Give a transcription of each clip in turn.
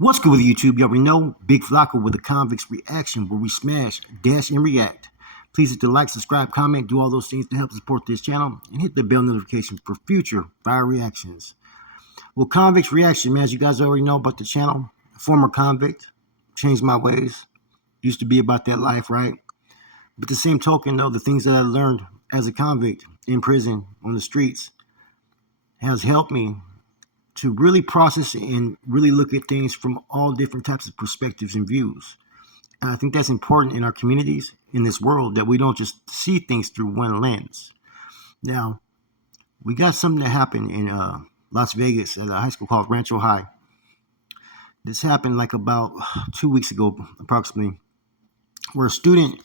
What's good with YouTube? You already know Big Flocko with the Convicts Reaction, where we smash, dash, and react. Please hit the like, subscribe, comment, do all those things to help support this channel, and hit the bell notification for future fire reactions. Well, Convicts Reaction, man, as you guys already know about the channel, former convict, changed my ways, used to be about that life, right? But the same token, though, the things that I learned as a convict in prison, on the streets, has helped me to really process and really look at things from all different types of perspectives and views. And I think that's important in our communities, in this world, that we don't just see things through one lens. Now, we got something that happened in Las Vegas at a high school called Rancho High. This happened like about 2 weeks ago, approximately, where a student,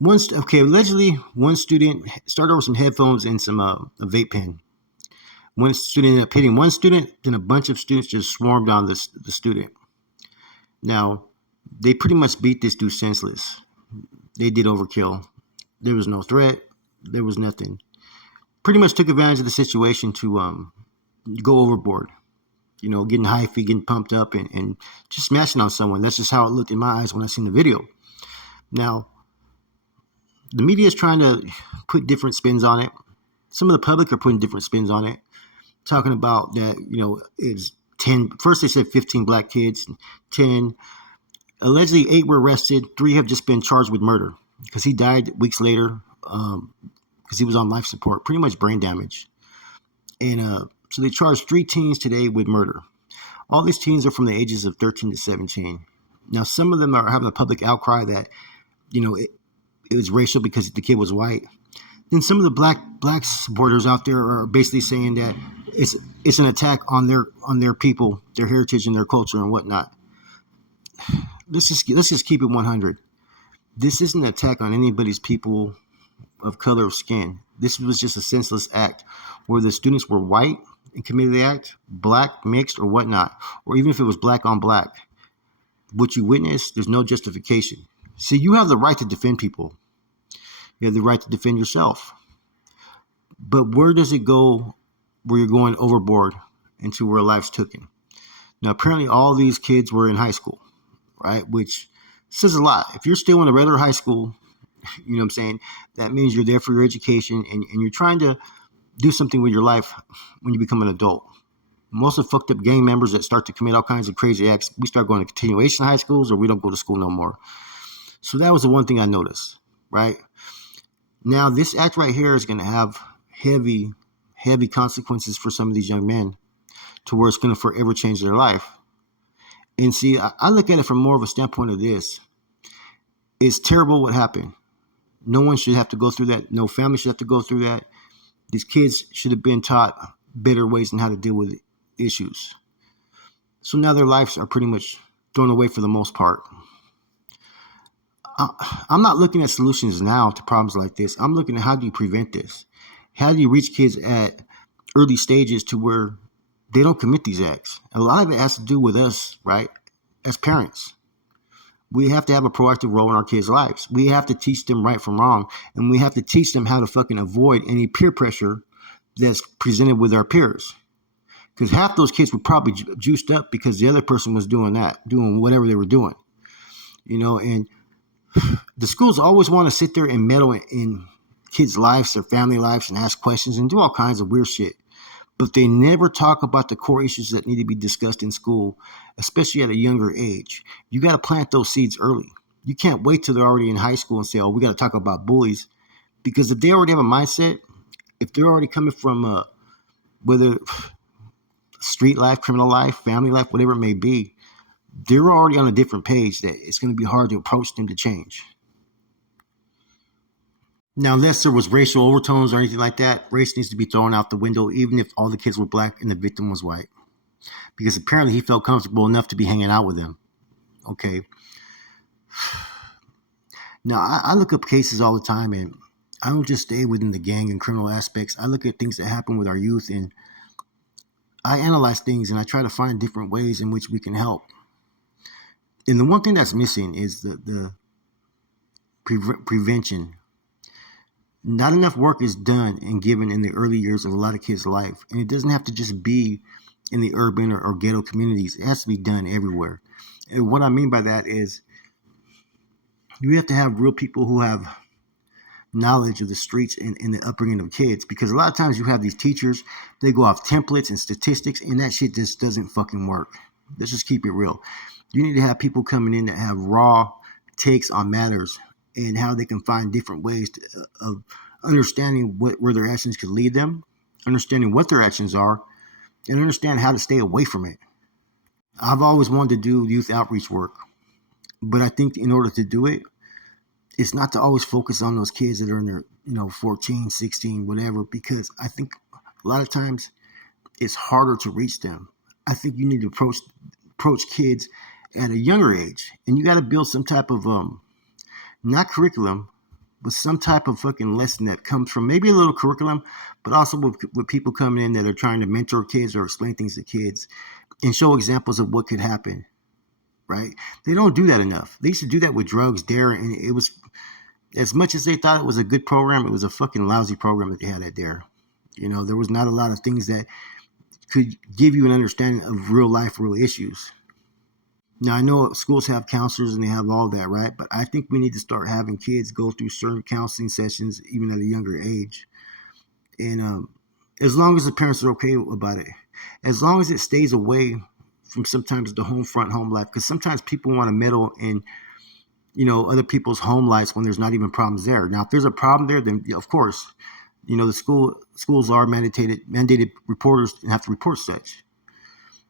allegedly one student started with some headphones and some a vape pen. One student ended up hitting one student, then a bunch of students just swarmed on the student. Now, they pretty much beat this dude senseless. They did overkill. There was no threat. There was nothing. Pretty much took advantage of the situation to go overboard. You know, getting high feet, getting pumped up, and just smashing on someone. That's just how it looked in my eyes when I seen the video. Now, the media is trying to put different spins on it. Some of the public are putting different spins on it, talking about that, you know, it's 10. First they said 15 black kids, 10. Allegedly 8 were arrested. 3 have just been charged with murder because he died weeks later because he was on life support, pretty much brain damage. And so they charged 3 teens today with murder. All these teens are from the ages of 13 to 17. Now, some of them are having a public outcry that, you know, it was racial because the kid was white. Then some of the black supporters out there are basically saying that it's an attack on their people, their heritage, and their culture and whatnot. Let's just keep it 100. This isn't an attack on anybody's people of color of skin. This was just a senseless act where the students were white and committed the act, black, mixed, or whatnot, or even if it was black on black. What you witnessed, there's no justification. See, you have the right to defend people. You have the right to defend yourself. But where does it go where you're going overboard into where life's taken? Now, apparently all these kids were in high school, right? Which says a lot. If you're still in a regular high school, you know what I'm saying, that means you're there for your education and you're trying to do something with your life when you become an adult. Most of the fucked up gang members that start to commit all kinds of crazy acts, we start going to continuation high schools or we don't go to school no more. So that was the one thing I noticed, right? Now, this act right here is going to have heavy consequences for some of these young men to where it's going to forever change their life. And see, I look at it from more of a standpoint of this. It's terrible what happened. No one should have to go through that. No family should have to go through that. These kids should have been taught better ways on how to deal with issues. So now their lives are pretty much thrown away for the most part. I'm not looking at solutions now to problems like this. I'm looking at how do you prevent this? How do you reach kids at early stages to where they don't commit these acts? A lot of it has to do with us, right? As parents, we have to have a proactive role in our kids' lives. We have to teach them right from wrong, and we have to teach them how to fucking avoid any peer pressure that's presented with our peers. Because half those kids were probably juiced up because the other person was doing whatever they were doing, you know. And the schools always want to sit there and meddle in kids' lives, their family lives, and ask questions and do all kinds of weird shit. But they never talk about the core issues that need to be discussed in school, especially at a younger age. You got to plant those seeds early. You can't wait till they're already in high school and say, oh, we got to talk about bullies. Because if they already have a mindset, if they're already coming from whether street life, criminal life, family life, whatever it may be, they're already on a different page that it's going to be hard to approach them to change. Now, unless there was racial overtones or anything like that, race needs to be thrown out the window, even if all the kids were black and the victim was white. Because apparently he felt comfortable enough to be hanging out with them. Okay. Now, I look up cases all the time, and I don't just stay within the gang and criminal aspects. I look at things that happen with our youth, and I analyze things, and I try to find different ways in which we can help. And the one thing that's missing is the prevention. Not enough work is done and given in the early years of a lot of kids' life. And it doesn't have to just be in the urban or ghetto communities. It has to be done everywhere. And what I mean by that is you have to have real people who have knowledge of the streets and the upbringing of kids, because a lot of times you have these teachers, they go off templates and statistics, and that shit just doesn't fucking work. Let's just keep it real. You need to have people coming in that have raw takes on matters and how they can find different ways of understanding where their actions could lead them, understanding what their actions are, and understand how to stay away from it. I've always wanted to do youth outreach work, but I think in order to do it, it's not to always focus on those kids that are in their 14, 16, whatever, because I think a lot of times it's harder to reach them. I think you need to approach kids at a younger age, and you got to build some type of not curriculum, but some type of fucking lesson that comes from maybe a little curriculum, but also with people coming in that are trying to mentor kids or explain things to kids and show examples of what could happen. Right? They don't do that enough. They used to do that with drugs, DARE, and it was, as much as they thought it was a good program, it was a fucking lousy program that they had at DARE. There was not a lot of things that could give you an understanding of real life, real issues. Now, I know schools have counselors and they have all that, right? But I think we need to start having kids go through certain counseling sessions, even at a younger age. And as long as the parents are okay about it, as long as it stays away from sometimes the home life, because sometimes people want to meddle in other people's home lives when there's not even problems there. Now, if there's a problem there, then of course, the schools are mandated reporters and have to report such.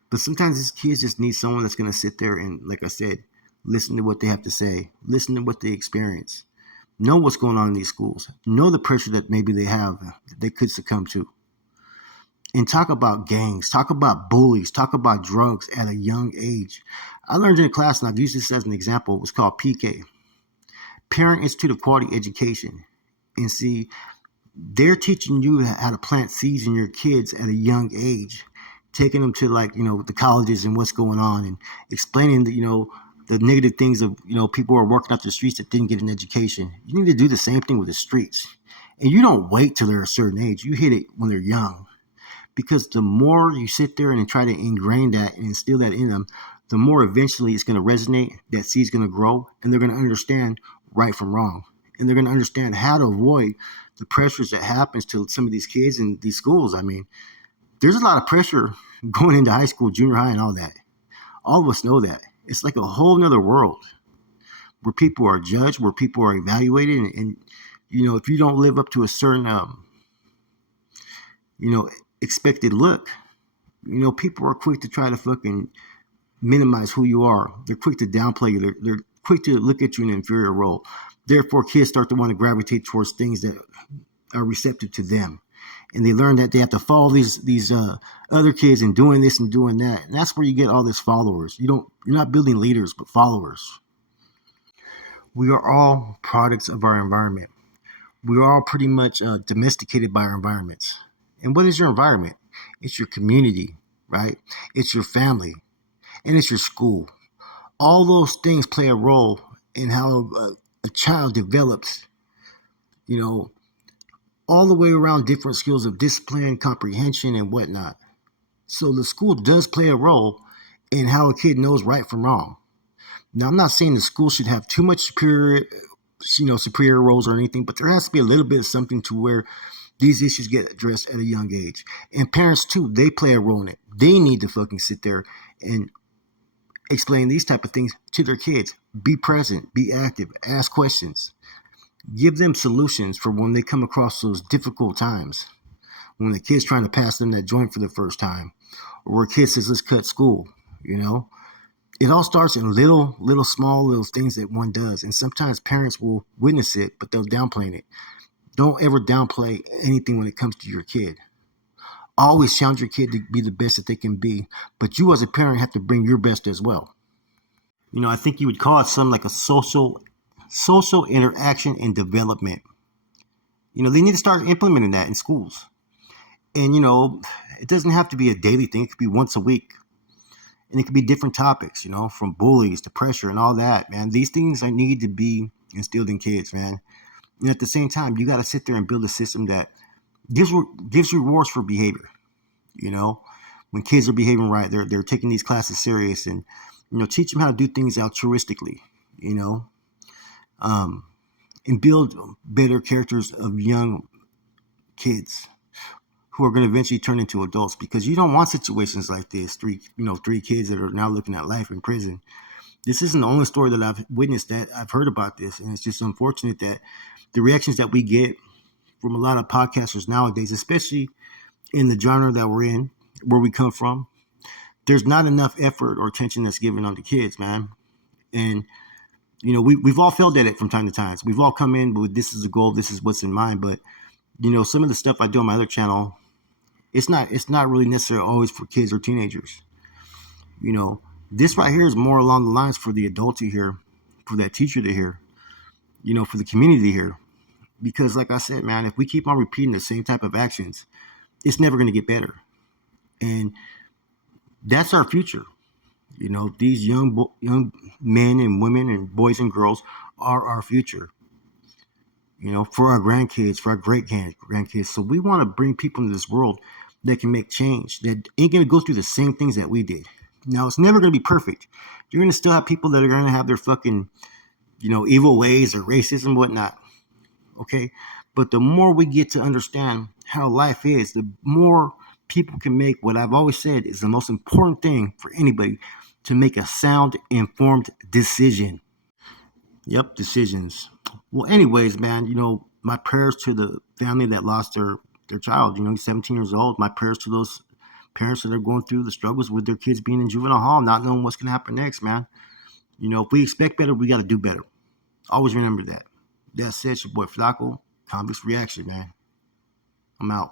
But sometimes these kids just need someone that's going to sit there and, like I said, listen to what they have to say, listen to what they experience, know what's going on in these schools, know the pressure that maybe they have, that they could succumb to. And talk about gangs, talk about bullies, talk about drugs at a young age. I learned in a class, and I've used this as an example, it was called PK, Parent Institute of Quality Education. And see, they're teaching you how to plant seeds in your kids at a young age, taking them to the colleges and what's going on, and explaining the negative things of, people who are working out the streets that didn't get an education. You need to do the same thing with the streets. And you don't wait till they're a certain age. You hit it when they're young. Because the more you sit there and try to ingrain that and instill that in them, the more eventually it's going to resonate, that seed's going to grow, and they're going to understand right from wrong. And they're going to understand how to avoid the pressures that happens to some of these kids in these schools. I mean, there's a lot of pressure going into high school, junior high, and all that. All of us know that. It's like a whole nother world where people are judged, where people are evaluated. And if you don't live up to a certain, expected look, people are quick to try to fucking minimize who you are. They're quick to downplay you. They're quick to look at you in an inferior role. Therefore, kids start to want to gravitate towards things that are receptive to them. And they learn that they have to follow these other kids and doing this and doing that. And that's where you get all these followers. You're not building leaders, but followers. We are all products of our environment. We are all pretty much domesticated by our environments. And what is your environment? It's your community, right? It's your family, and it's your school. All those things play a role in how a child develops, all the way around different skills of discipline, comprehension, and whatnot. So the school does play a role in how a kid knows right from wrong. Now, I'm not saying the school should have too much superior roles or anything, but there has to be a little bit of something to where these issues get addressed at a young age. And parents, too, they play a role in it. They need to fucking sit there and explain these type of things to their kids. Be present, be active, ask questions. Give them solutions for when they come across those difficult times. When the kid's trying to pass them that joint for the first time. Or where a kid says, let's cut school, It all starts in little small things that one does. And sometimes parents will witness it, but they'll downplay it. Don't ever downplay anything when it comes to your kid. Always challenge your kid to be the best that they can be. But you as a parent have to bring your best as well. I think you would call it something like a social interaction and development. They need to start implementing that in schools. And, it doesn't have to be a daily thing. It could be once a week. And it could be different topics, from bullies to pressure and all that, man. These things need to be instilled in kids, man. And at the same time, you got to sit there and build a system that gives rewards for behavior. when kids are behaving right, they're taking these classes serious, and teach them how to do things altruistically, you know, um, and build better characters of young kids who are going to eventually turn into adults, because you don't want situations like this. Three kids that are now looking at life in prison. This isn't the only story that I've witnessed, that I've heard about this, and it's just unfortunate that the reactions that we get from a lot of podcasters nowadays, especially in the genre that we're in, where we come from, there's not enough effort or attention that's given on the kids, man. And we've all failed at it from time to time. We've all come in with, this is the goal, this is what's in mind. But some of the stuff I do on my other channel, it's not really necessarily always for kids or teenagers. This right here is more along the lines for the adult to hear, for that teacher to hear, for the community to hear. Because like I said, man, if we keep on repeating the same type of actions, it's never going to get better. And that's our future. These young men and women and boys and girls are our future. For our grandkids, for our great grandkids. So we want to bring people into this world that can make change, that ain't going to go through the same things that we did. Now, it's never going to be perfect. You're going to still have people that are going to have their fucking, evil ways or racism, whatnot. Okay? But the more we get to understand how life is, the more people can make what I've always said is the most important thing for anybody, to make a sound, informed decision. Yep, decisions. Well, anyways, man, my prayers to the family that lost their child. He's 17 years old. My prayers to those parents that are going through the struggles with their kids being in juvenile hall, not knowing what's going to happen next, man. If we expect better, we got to do better. Always remember that. That said, it's your boy Flaco, Convicts Reaction, man. I'm out.